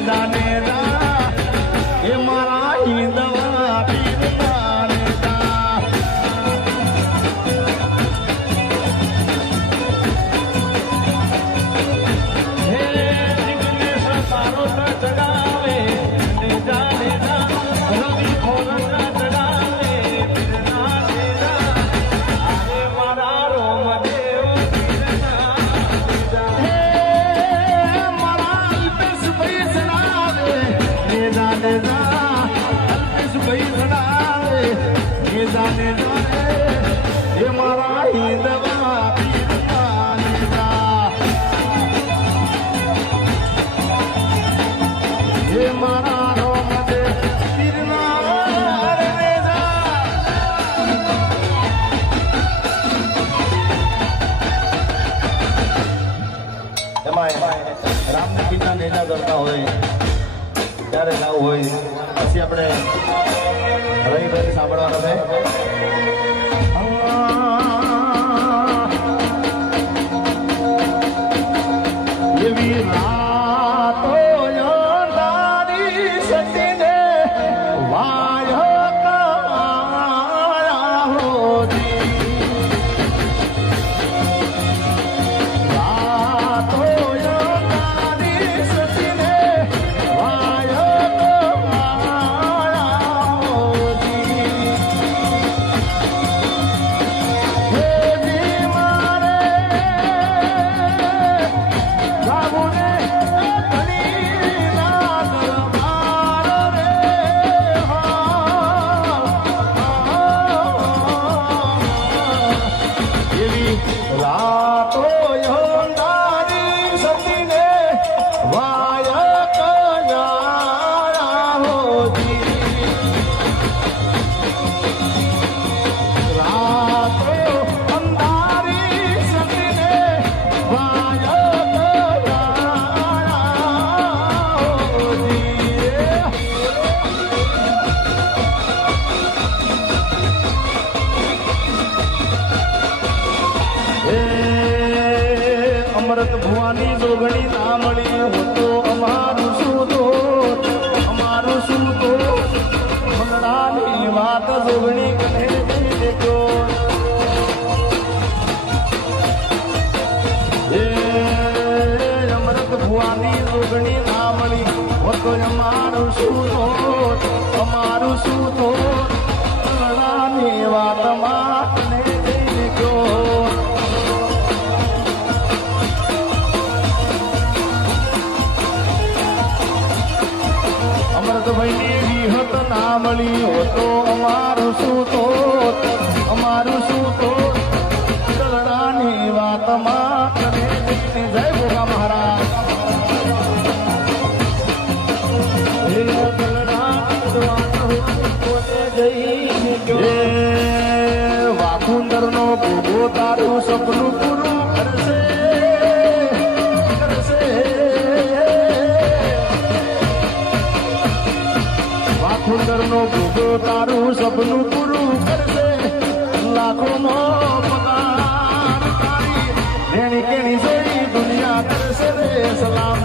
દાને રામની પિતા નેતા કરતા હોય. ત્યારે ગાવું હોય પછી આપણે રહી રહી સાંભળવાનો છે. અમૃત ભુવાની જોગણી ના મળી હતો, અમારું શું તો અમારું શું તો મંગળાની વાત જોગણી ભુવાની જોગણી ના મળી હતો, અમારું શું તો અમારું શું તો વાતમાં અમૃતભાઈની વિહત ના મળી હોતો, અમારું શું તો અમારું શું તો ગગડાની વાતમાં કરે જય ભોગા મહારાજ? હે વાખુંદરનો ભોગો તારું સપનું ભૂગો તારું સપનું પૂરું કરશે. લાખો નો દુનિયા કરશે રે. સલામ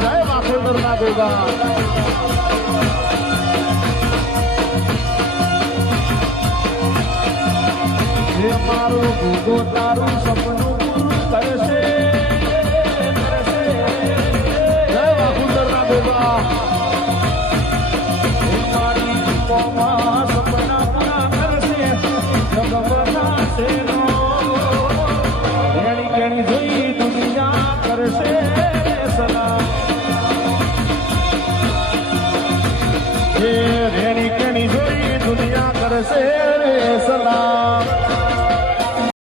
મારું ભૂગો તારું સપનું પૂરું કરશે કરશે. જય વાખુંદર ના ભોગા. કરશે